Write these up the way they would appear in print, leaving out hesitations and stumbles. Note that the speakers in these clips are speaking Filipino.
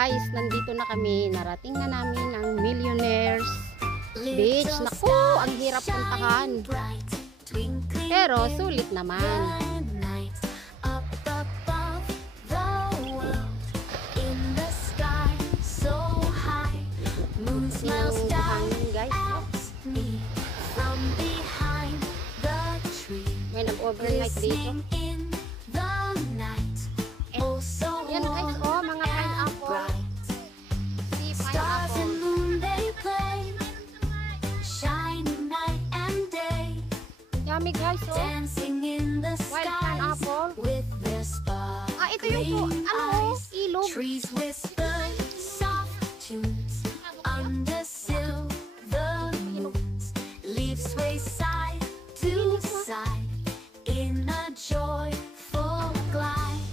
guys, nandito na kami. Narating na namin ang Millionaires Beach. Naku, ang hirap puntahan. Pero sulit naman. Yung hangin guys. May nag-overnight dito. Yan guys, oh, mga pineapple. See, pineapple. Dami guys, oh. Wild pineapple. Ah, ito yung, ano, ilog. Trees whisper soft tunes under silver moons. Leaves sway side to side in a joyful glide.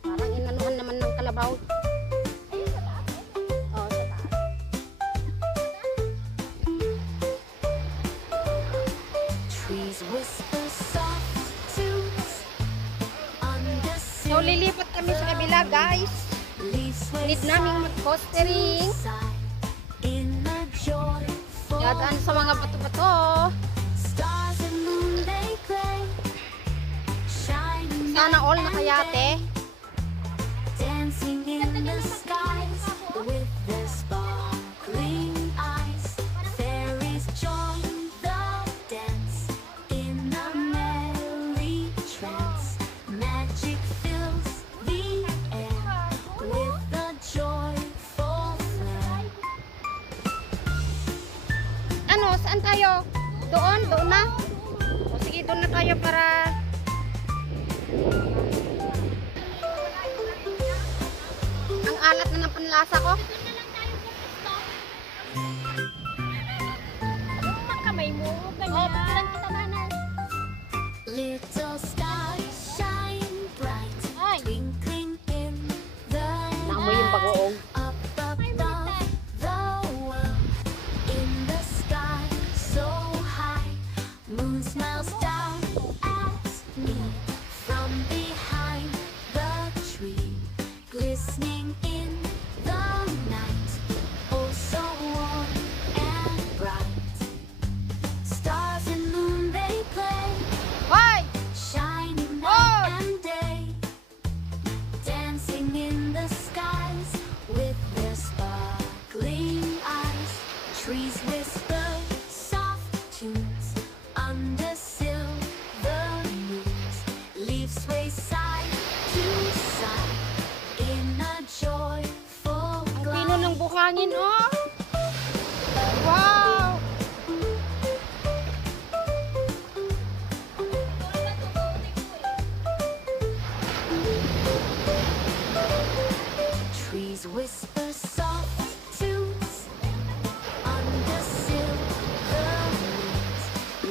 Parang inanuhan naman ng kalabaw. Oh, sa taas. Trees whisper soft tunes under So, lilipat kami sa kabila guys. Need naming mag-costering. in a joyful Dadaan sa mga bato-bato. stars and moon they play, shining Sana all nakayate. dancing in the skies with their sparkling eyes. Fairies join the dance in a merry trance. Magic fills the air with a joyful flare. Ano, saan tayo? Doon? Doon na? O sige, doon na tayo para... Ang alat na ng panlasa ko. Kamay mo, ganyan. Kita manas. Little stars shine bright, twinkling in the Naamoy yung bagoong. up above the world. In the sky so high, moon smiles down at me from behind the tree, glistening in the night, oh so warm and bright. Stars and moon they play, Hoy! shining Oh! night and day, dancing in the skies with their sparkling eyes. Trees whisper soft tunes under silver moons. Leaves sway side to side in a joyful Ang glide. pino ng buhangin, oh! Wow! Trees whisper soft tunes under silver moons.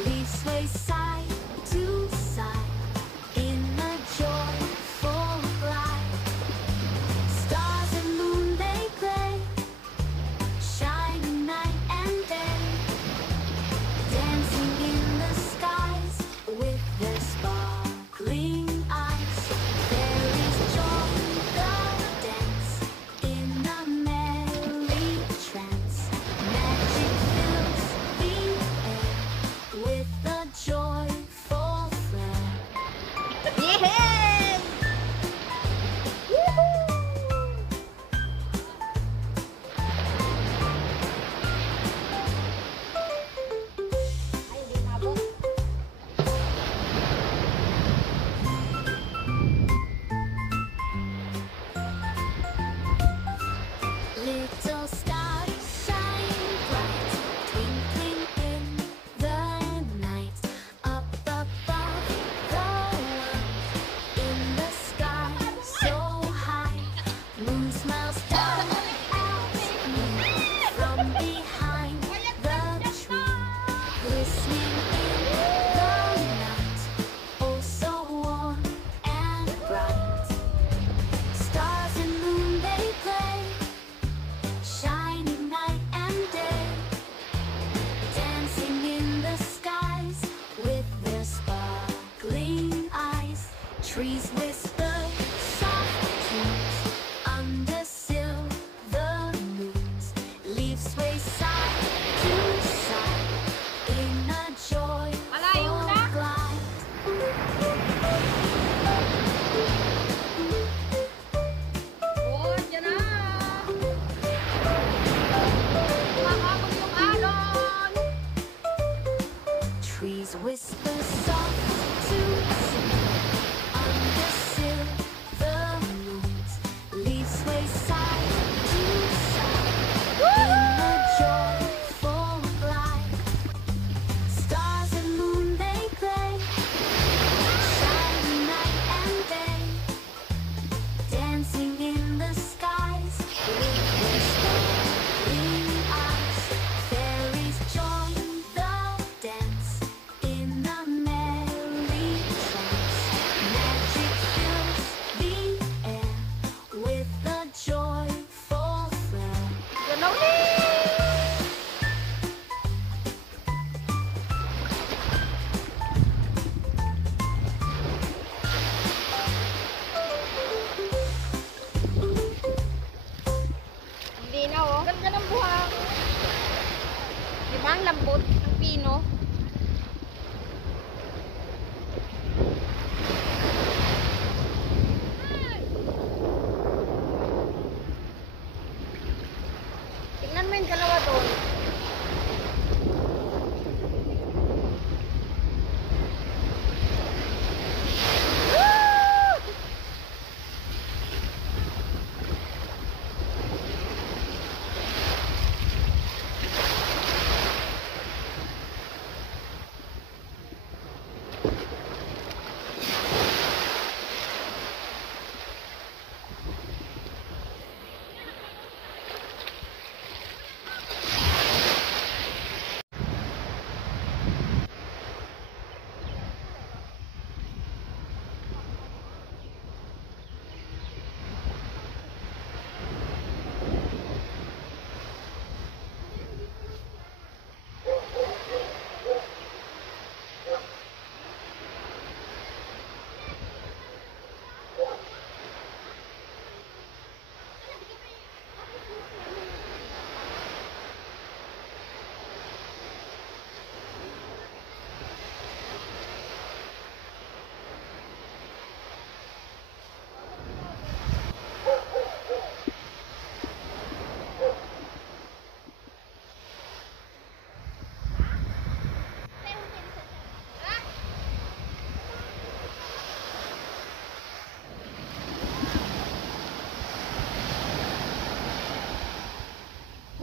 Leaves sway side to side in a joyful glide. Stars and moon they play, shining night and day, dancing in the skies with their sparkling eyes. Fairies join the dance in a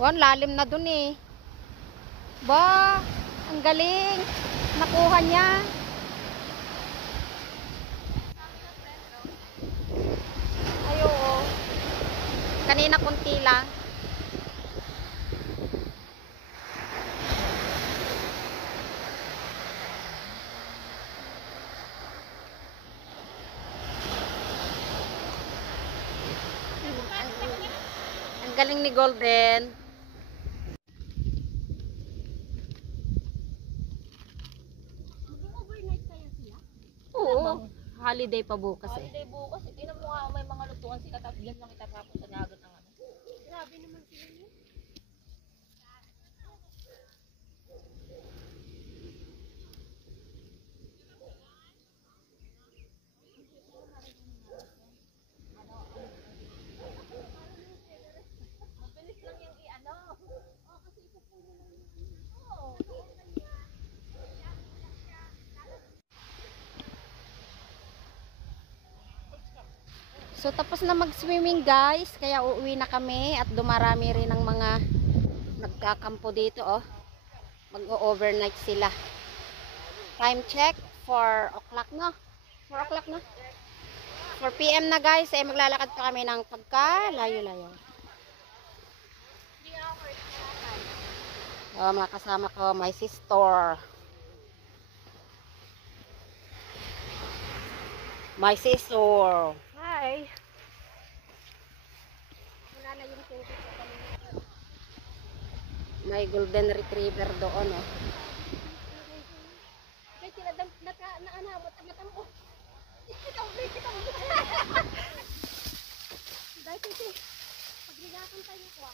Wan, lalim na dun eh. Ba, ang galing. Nakuha niya. Ay, oo. Kanina kunti lang. Ang galing ni Golden. Oo. Holiday pa bukas eh. Holiday bukas. Tingnan mo nga, may mga lutuan sila tapos yan lang itatapos sa nagat ng ano. Grabe naman sila yun. Mabilis lang yung i-ano. Oh, kasi ipupuno lang yung ano. So tapos na mag-swimming guys, kaya uuwi na kami at dumarami rin ang mga nagkakampo dito oh. Mag-overnight sila. Time check 4 o'clock na. 4 o'clock na. 4 PM na guys, eh maglalakad pa kami ng pagka-layo-layo. Oh, mga kasama ko, my sister. My sister. Hi. Wala na yung tubig sa kanina. May golden retriever doon, oh. Kaya tinadam, naanamot, tagatan ko. Dahil kasi, pagligakan tayo ko,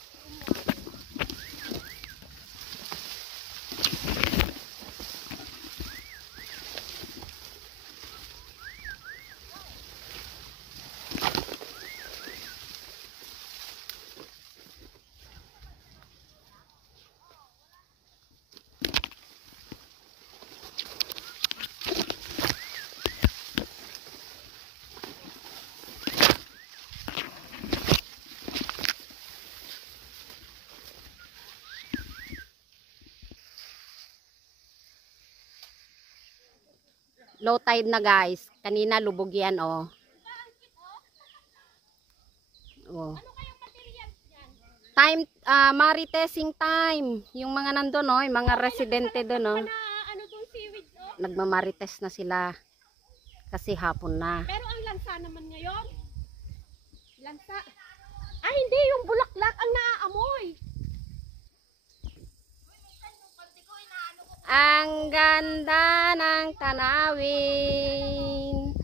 Low tide na guys. Kanina lubog yan, oh. Oh. Time, maritesing time. Yung mga nandun, oh, yung mga residente doon, oh. ano tong seaweed, oh? Nagmamarites na sila. Kasi hapon na. Pero ang lansa naman ngayon, lansa. Ay, hindi, yung bulaklak ang naaamoy. Ang ganda ng tanawin.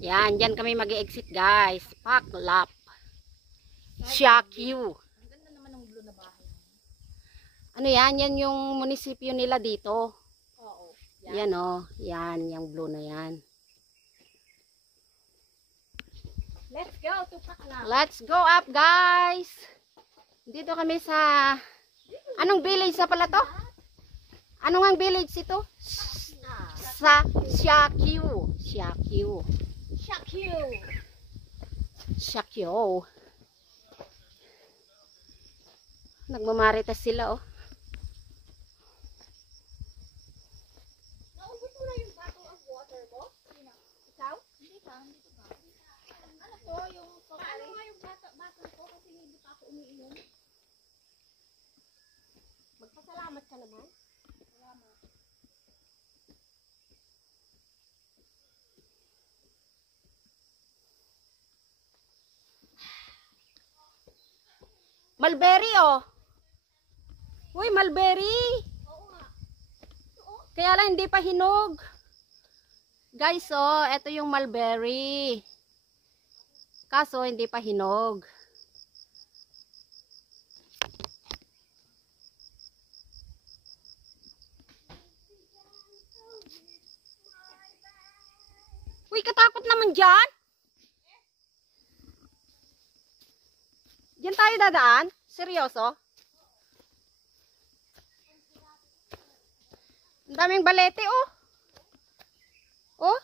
Yan, dyan kami mag-exit guys. Paklap. Siakyu. Ang ganda naman ng blue na bahay. Ano yan? Yan yung munisipyo nila dito. Oo. Yan oh. Yan, yung blue na yan. Let's go to Paklap. Let's go up guys. Dito kami sa... Anong village na pala to? Anong ang village ito? Sa Siakyu. Siakyu. Shakyu. Siakyu. Nagmamaritas sila oh. Naubos mo na yung bottle of water mo? Sino? Ikaw? Hindi pa, hindi pa. Ano to? Yung ano nga yung bottle ko kasi hindi pa ako umiinom. Magpasalamat ka naman. Salamat. Mulberry oh. Uy, mulberry. Oo nga. Kaya lang hindi pa hinog. Guys oh, ito yung mulberry. Kaso hindi pa hinog. Uy, katakot naman dyan. Diyan tayo dadaan? Seryoso? Ang daming balete oh. Oh.